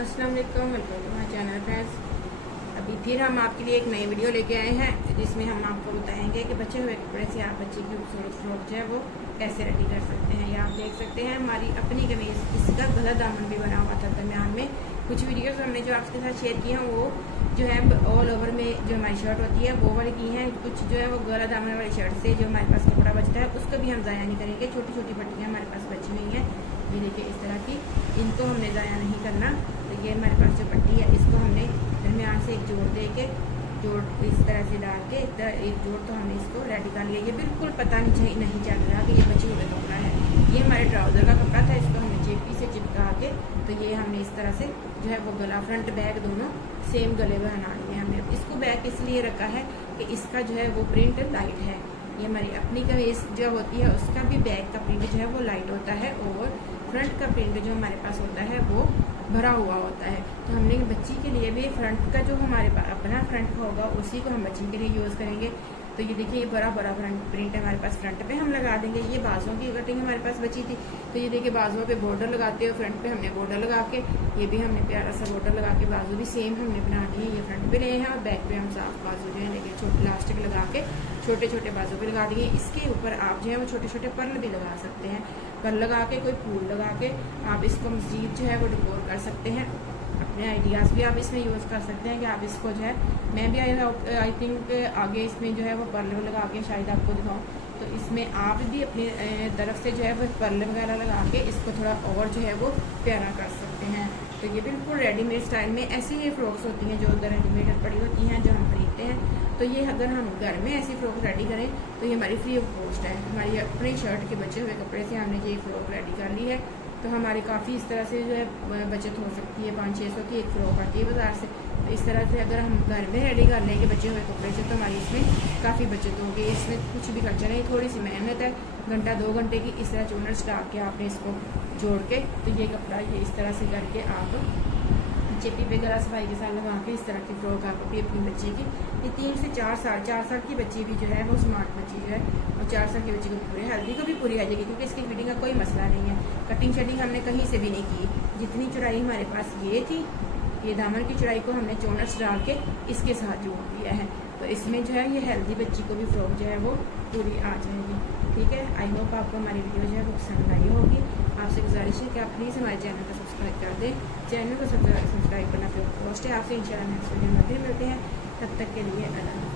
अस्सलाम वालेकुम, welcome to my channel friends. अभी फिर हम आपके लिए एक नई वीडियो लेके आए हैं जिसमें हम आपको बताएंगे कि बचे हुए कपड़े से आप बच्चे की खूबसूरत फ्रॉक जो है वो कैसे रेडी कर सकते हैं। या आप देख सकते हैं हमारी अपनी कमीज, इसका गला दामन भी बना हुआ था दरमियान में। कुछ वीडियोस हमने जो आपके साथ शेयर की हैं वो जो है ऑल ओवर में जो हमारी शर्ट होती है वो वाली की हैं। कुछ जो है वो गला दामन वाली शर्ट से जो हमारे पास कपड़ा बचता है उसको भी हम ज़ाया नहीं करेंगे। छोटी छोटी पट्टियाँ हमारे पास बची हुई हैं, ये देखिए इस तरह की, इनको हमने ज़ाया नहीं करना। तो ये हमारे पास जो पट्टी है इसको हमने दरमियान से एक जोड़ दे के, जोड़ इस तरह से डाल के एक जोड़ तो हमने इसको रेडी कर लिया। ये बिल्कुल पता नहीं चल रहा कि ये बचे हुए कपड़ा है। ये हमारे ट्राउज़र का कपड़ा था, इसको हमने चेपी से चिपका के तो ये हमने इस तरह से जो है वो गला फ्रंट बैक दोनों सेम गले बना लिए। हमने इसको बैक इसलिए रखा है कि इसका जो है वो प्रिंट लाइट है। ये हमारी अपनी कमीज जो होती है उसका भी बैक का प्रिंट जो है वो लाइट होता है और फ्रंट का प्रिंट जो हमारे पास होता है वो भरा हुआ होता है। तो हमने बच्ची के लिए भी फ्रंट का जो हमारे पास अपना फ्रंट का होगा उसी को हम बच्ची के लिए यूज़ करेंगे। तो ये देखिए ये बड़ा बड़ा फ्रंट प्रिंट हमारे पास फ्रंट पे हम लगा देंगे। ये बाजुओं की कटिंग हमारे पास बची थी, तो ये देखिए बाजुओं पे बॉर्डर लगाते हो, फ्रंट पे हमने बॉर्डर लगा के ये भी हमने प्यारा सा बॉर्डर लगा के बाजू भी सेम हमने बना दिए। ये फ्रंट पे रहे हैं और बैक पे हम साफ बाजू जो है देखिए छोटे इलास्टिक लगा के छोटे छोटे बाजू पे लगा दिए। इसके ऊपर आप जो है वो छोटे छोटे पर्ल भी लगा सकते हैं। पर्ल लगा के कोई फूल लगा के आप इसको मजीद जो है वो डेकोर कर सकते हैं। अपने आइडियाज़ भी आप इसमें यूज़ कर सकते हैं कि आप इसको जो है, मैं भी आई थिंक आगे इसमें जो है वो पर्ल लगा के शायद आपको दिखाऊं, तो इसमें आप भी अपनी तरफ से जो है वो पर्ल वगैरह लगा के इसको थोड़ा और जो है वो प्यारा कर सकते हैं। तो ये बिल्कुल रेडीमेड स्टाइल में ऐसी ही फ्रॉक्स होती हैं जो उधर रेडीमेड पड़ी होती हैं जो हम खरीदते हैं। तो ये अगर हम घर में ऐसी फ्रॉक रेडी करें तो ये हमारी फ्री ऑफ कॉस्ट है। हमारी अपनी शर्ट के बचे हुए कपड़े से हमने ये फ्रॉक रेडी कर ली है, तो हमारी काफ़ी इस तरह से जो है बचत हो सकती है। 500-600 की एक फ्रॉक आती है बाज़ार से। तो इस तरह से अगर हम घर में रेडी कर लेंगे बचे हुए कपड़े से तो हमारी इसमें काफ़ी बचत होगी। इसमें कुछ भी खर्चा नहीं, थोड़ी सी मेहनत है, घंटा 2 घंटे की इस तरह चूनर स्टाक के आपने इसको जोड़ के तो ये कपड़ा ये इस तरह से करके आप चिपी पे गला सफाई के साथ लगा के इस तरह की फ्रॉक आप भी अपनी बच्ची की, ये 3 से 4 साल की बच्ची भी जो है वो स्मार्ट बच्ची जो है और 4 साल की बच्ची को भी पूरी हेल्दी को भी पूरी आ जाएगी, क्योंकि इसकी फिटिंग का कोई मसला नहीं है। कटिंग शटिंग हमने कहीं से भी नहीं की। जितनी चौड़ाई हमारे पास ये थी, ये दामन की चौड़ाई को हमने चोनट्स डाल के इसके साथ जोड़ दिया है। तो इसमें जो है ये हेल्दी बच्ची को भी फ्रॉक जो है वो पूरी आ जाएगी। ठीक है, आई होप आपको हमारी वीडियो जो है वो पसंद आई होगी। आपसे गुजारिश है कि आप प्लीज़ हमारे चैनल को सब्सक्राइब कर दें। चैनल को सब्सक्राइब करना फिर पोस्ट है। आपसे इंशाल्लाह नेक्स्ट वीडियो में फिर मिलते हैं, तब तक के लिए अल्लाह।